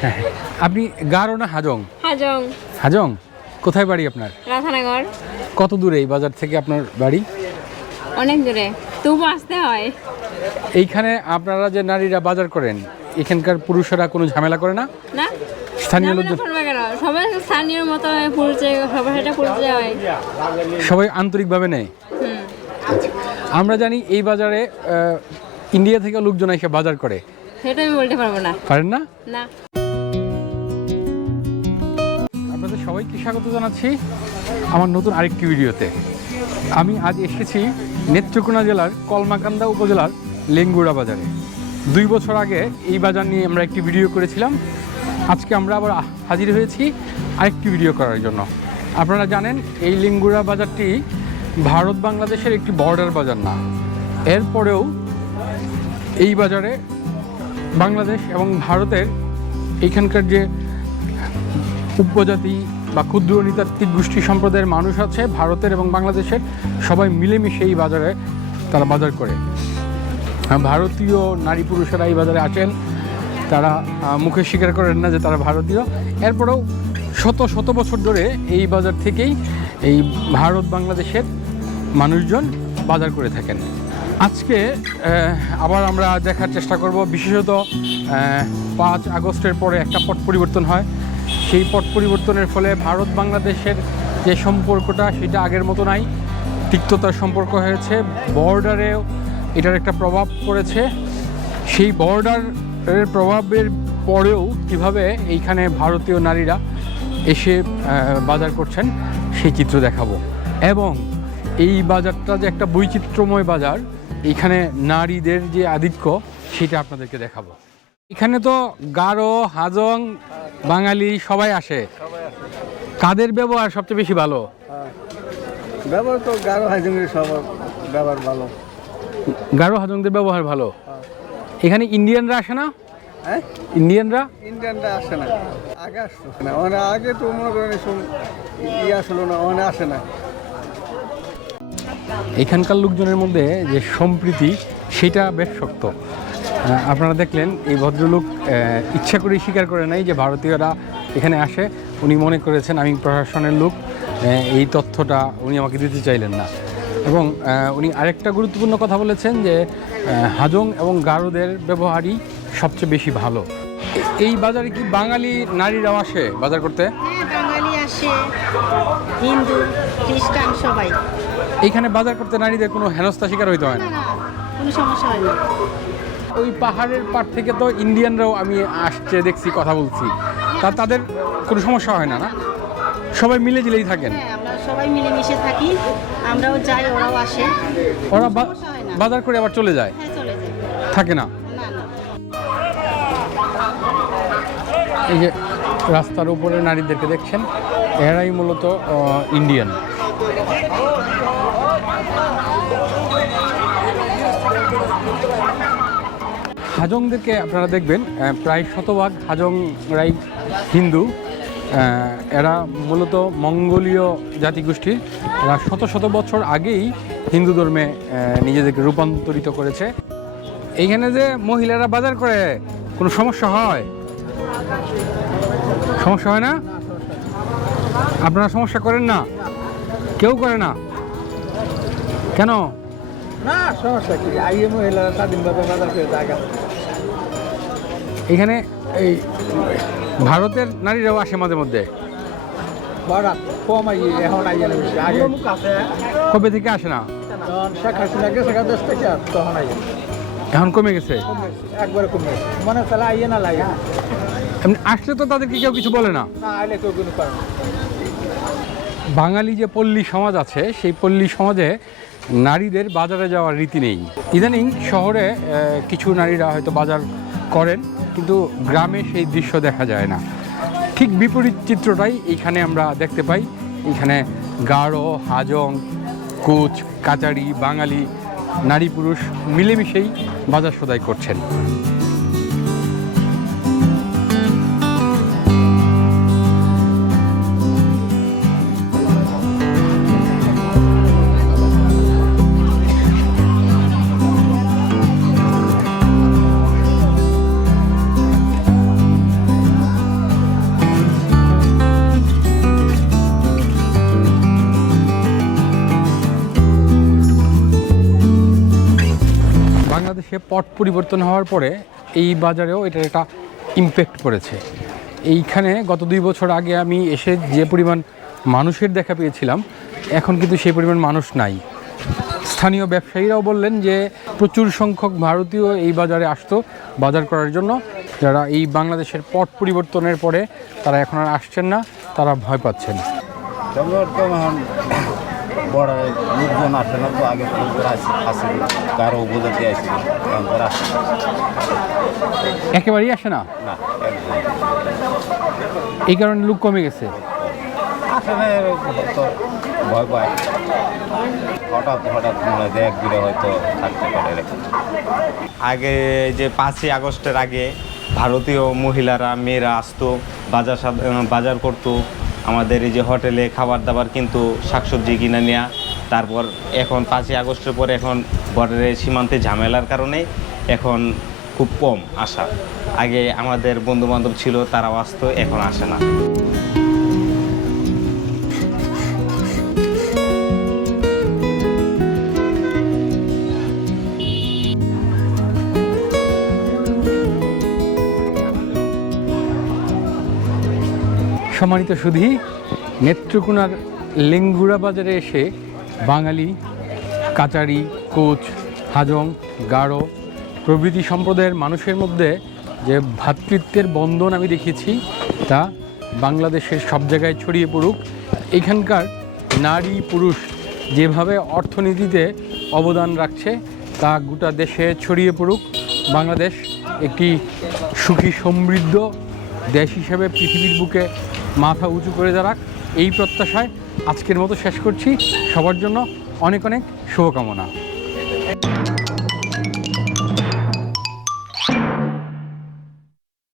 হ্যাঁ হ্যাঁ। আপনি গারো না হাজং? হাজং। হাজং? কোথায় বাড়ি আপনার? রাধানগর। কত দূরে এই বাজার থেকে আপনার বাড়ি? অনেক দূরে। তবু আসতে হয়। এইখানে আপনারা যে নারীরা বাজার করেন এখানকার পুরুষরা কোনো ঝামেলা করে না? না। স্থানীয় লোকজন সবাই স্থানীয় মতো পরিচয় সবার সাথে পরিচয় হয়। সবাই আন্তরিকভাবে নেয়? আমরা জানি এই বাজারে ইন্ডিয়া থেকে লোকজন এসে বাজার করে। সেটা আমি বলতে পারব না। পারেন না? না। সবাইকে স্বাগত জানাচ্ছি আমার নতুন আরেকটি ভিডিওতে। আমি আজ এসেছি নেত্রকোনা জেলার কলমাকান্দা উপজেলার লেঙ্গুড়া বাজারে। দুই বছর আগে এই বাজার নিয়ে আমরা একটি ভিডিও করেছিলাম। আজকে আমরা আবার হাজির হয়েছি আরেকটি ভিডিও করার জন্য। আপনারা জানেন, এই লেঙ্গুড়া বাজারটি ভারত বাংলাদেশের একটি বর্ডার বাজার না। এরপরেও এই বাজারে বাংলাদেশ এবং ভারতের এইখানকার যে উপজাতি বা ক্ষুদ্র নৃতাত্ত্বিক গোষ্ঠী সম্প্রদায়ের মানুষ আছে, ভারতের এবং বাংলাদেশের। সবাই মিলেমিশে এই বাজারে তারা বাজার করে। ভারতীয় নারী পুরুষেরা এই বাজারে আসেন। তারা মুখে স্বীকার করেন না যে তারা ভারতীয়। এরপরেও শত শত বছর ধরে এই বাজার থেকেই এই ভারত, বাংলাদেশের মানুষজন বাজার করে থাকেন। আজকে আবার আমরা দেখার চেষ্টা করব। বিশেষত পাঁচ আগস্টের পরে একটা পট পরিবর্তন হয়। সেই পট পরিবর্তনের ফলে ভারত বাংলাদেশের যে সম্পর্কটা, সেটা আগের মতো নাই। তিক্ততার সম্পর্ক হয়েছে। বর্ডারেও এটার একটা প্রভাব পড়েছে। সেই বর্ডারের প্রভাবের পরেও কীভাবে এইখানে ভারতীয় নারীরা এসে বাজার করছেন, সেই চিত্র দেখাবো। এবং এই বাজারটা যে একটা বৈচিত্র্যময় বাজার এইখানে নারীদের যে আধিক্য, সেটা আপনাদেরকে দেখাবো। এখানে তো গারো হাজং বাঙালি সবাই আসে। কাদের ব্যবহার সবচেয়ে বেশি ভালো? ব্যবহার তো গারো হাইজেঙ্গের সব ব্যবহার ভালো। গারো হাজংদের ব্যবহার ভালো? এখানে ইন্ডিয়ানরা আসে না? হ্যাঁ? ইন্ডিয়ানরা? ইন্ডিয়ানরা আসে না। আগে আসতো না। মানে আগে তো মনে করেন এসব ই আসলো না ওখানে আসে না। এখানকার লোকজনের মধ্যে যে সম্প্রীতি সেটা বেশ শক্ত। আপনারা দেখলেন এই ভদ্রলোক ইচ্ছা করেই স্বীকার করে নাই যে ভারতীয়রা এখানে আসে। উনি মনে করেছেন আমি প্রশাসনের লোক এই তথ্যটা উনি আমাকে দিতে চাইলেন না। এবং উনি আরেকটা গুরুত্বপূর্ণ কথা বলেছেন যে হাজং এবং গারোদের ব্যবহারই সবচেয়ে বেশি ভালো। এই বাজারে কি বাঙালি নারীরাও আসে বাজার করতে? হ্যাঁ বাঙালি আসে হিন্দু খ্রিস্টান সবাই। এইখানে বাজার করতে নারীদের কোনো হেনস্থা শিকার হইতে হয় না কোনো সমস্যা হয় না। ওই পাহাড়ের পার থেকে তো ইন্ডিয়ানরাও আমি আসছে দেখছি কথা বলছি। তা তাদের কোনো সমস্যা হয় না না? সবাই মিলে জিলেই থাকেন? হ্যাঁ আমরা সবাই মিলেমিশে থাকি। আমরাও যাই ওরাও আসে। ওরা। বাজার করে আবার চলে যায়? হ্যাঁ থাকে না? না না। এই যে রাস্তার উপরে নারীদেরকে দেখছেন এরাই মূলত ইন্ডিয়ান হাজংদেরকে আপনারা দেখবেন প্রায় শতভাগ হাজংরাই হিন্দু। এরা মূলত মঙ্গোলীয় জাতিগোষ্ঠীর এরা শত শত বছর আগেই হিন্দু ধর্মে নিজেদেরকে রূপান্তরিত করেছে। এইখানে যে মহিলারা বাজার করে, কোনো সমস্যা হয়? সমস্যা হয় না? আপনারা সমস্যা করেন না? কেউ করে না? কেন? না, সমস্যা কি? আইএ মহিলারা স্বাধীনভাবে বাজার করে জায়গা। এখানে এই ভারতের নারীরাও আসে মাঝে মধ্যে। বড় কম আইয়ে এখন আইয়ে না বেশি কবে থেকে আসে না? গেছে এখন কমে গেছে? একবারে কমে মনে তাহলে আইয়ে না লাগে এমনি আসলে তো তাদেরকে কেউ কিছু বলে না। না আইলে কেউ কোনো করে না। বাঙালি যে পল্লী সমাজ আছে সেই পল্লী সমাজে নারীদের বাজারে যাওয়ার রীতি নেই। ইদানিং শহরে কিছু নারীরা হয়তো বাজার করেন। কিন্তু গ্রামে সেই দৃশ্য দেখা যায় না। ঠিক বিপরীত চিত্রটাই এখানে আমরা দেখতে পাই। এখানে গাঢ়, হাজং, কোচ, কাচারি, বাঙালি নারী পুরুষ মিলেমিশেই বাজার সদাই করছেন। পট পরিবর্তন হওয়ার পরে এই বাজারেও এটার একটা ইমপ্যাক্ট পড়েছে। এইখানে গত দুই বছর আগে আমি এসে যে পরিমাণ মানুষের দেখা পেয়েছিলাম, এখন কিন্তু সেই পরিমাণ মানুষ নাই। স্থানীয় ব্যবসায়ীরাও বললেন যে প্রচুর সংখ্যক ভারতীয় এই বাজারে আসতো বাজার করার জন্য। যারা এই বাংলাদেশের পট পরিবর্তনের পরে তারা এখন আর আসছেন না, তারা ভয় পাচ্ছেন। বড় লোকজন আসে না তো আগে আসে কারও উপজাতি আসে এখন তারা আসে একেবারেই আসে না? না এই কারণে লোক কমে গেছে? আসে না তো ভয় পায়। হঠাৎ হঠাৎ মনে হয় এক দূরে হয়তো থাকতে পারে আগে যে পাঁচই আগস্টের আগে ভারতীয় মহিলারা মেয়েরা আসতো বাজার সাদ- বাজার করতো আমাদের এই যে হোটেলে খাবার দাবার কিন্তু শাকসবজি কিনে নেওয়া তারপর এখন পাঁচই আগস্টের পরে এখন বর্ডারের সীমান্তে ঝামেলার কারণে এখন খুব কম আসা। আগে আমাদের বন্ধু বান্ধব ছিল, তারাও আসতো, এখন আসে না। সম্মানিত সুধী, নেত্রকোনার লেঙ্গুড়া বাজারে এসে বাঙালি কাচারি কোচ, হাজং গাঢ় প্রভৃতি সম্প্রদায়ের মানুষের মধ্যে যে ভ্রাতৃত্বের বন্ধন আমি দেখেছি, তা বাংলাদেশের সব জায়গায় ছড়িয়ে পড়ুক। এখানকার নারী পুরুষ যেভাবে অর্থনীতিতে অবদান রাখছে, তা গোটা দেশে ছড়িয়ে পড়ুক। বাংলাদেশ একটি সুখী সমৃদ্ধ দেশ হিসেবে পৃথিবীর বুকে মাথা উঁচু করে দাঁড়াক এই প্রত্যাশায় আজকের মতো শেষ করছি। সবার জন্য অনেক অনেক শুভকামনা।